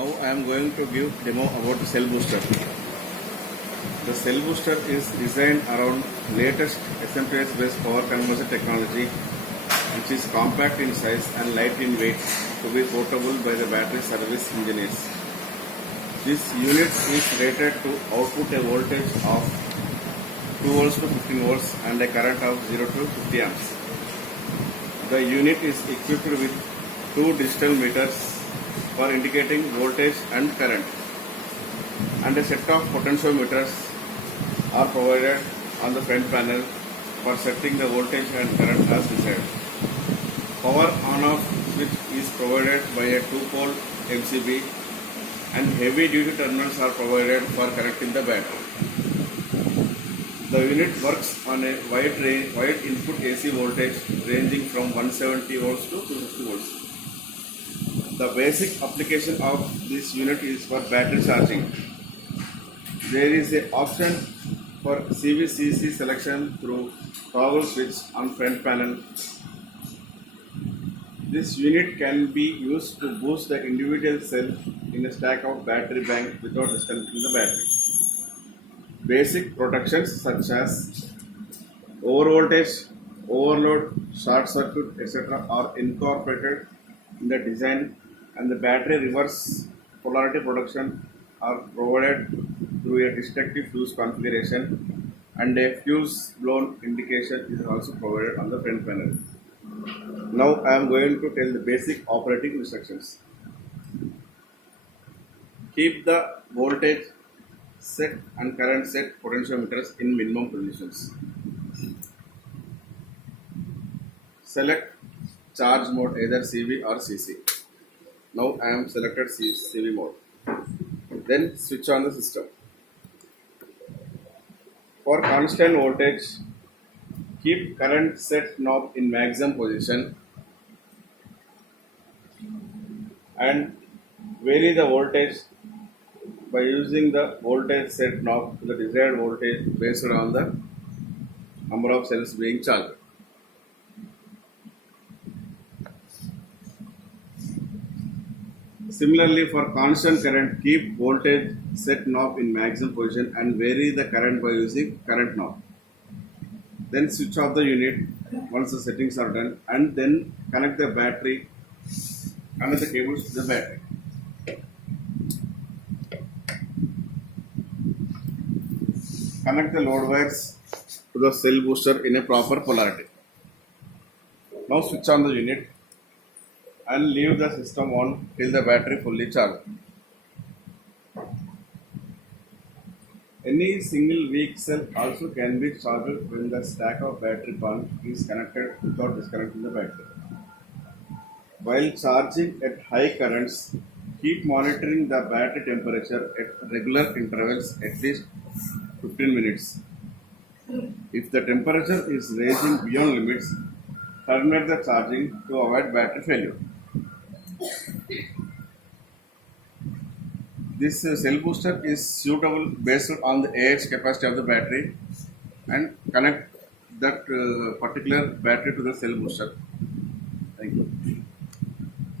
Now I am going to give demo about the cell booster. The cell booster is designed around latest SMPS based power conversion technology, which is compact in size and light in weight to be portable by the battery service engineers. This unit is rated to output a voltage of 2 volts to 15 volts and a current of 0 to 50 amps. The unit is equipped with two digital meters for indicating voltage and current, and a set of potentiometers are provided on the front panel for setting the voltage and current as desired. Power on-off switch is provided by a 2-pole MCB, and heavy-duty terminals are provided for connecting the battery. The unit works on a wide input AC voltage ranging from 170 volts to 250 volts. The basic application of this unit is for battery charging. There is an option for CVCC selection through toggle switch on front panel. This unit can be used to boost the individual cell in a stack of battery bank without disconnecting the battery. Basic protections such as overvoltage, overload, short circuit, etc. are incorporated in the design, and the battery reverse polarity protection are provided through a destructive fuse configuration, and a fuse blown indication is also provided on the front panel. Now I am going to tell the basic operating instructions. Keep the voltage set and current set potentiometers in minimum positions. Select charge mode, either CV or CC. Now I am selected CV mode. Then switch on the system. For constant voltage, keep current set knob in maximum position and vary the voltage by using the voltage set knob to the desired voltage based on the number of cells being charged. Similarly, for constant current, keep voltage set knob in maximum position and vary the current by using current knob. Then switch off the unit once the settings are done, and then connect the cables to the battery. Connect the load wires to the cell booster in a proper polarity. Now switch on the unit and leave the system on till the battery fully charged. Any single weak cell also can be charged when the stack of battery bulb is connected without disconnecting the battery. While charging at high currents, keep monitoring the battery temperature at regular intervals, at least 15 minutes. If the temperature is rising beyond limits, terminate the charging to avoid battery failure. This cell booster is suitable based on the AH capacity of the battery, and connect that particular battery to the cell booster.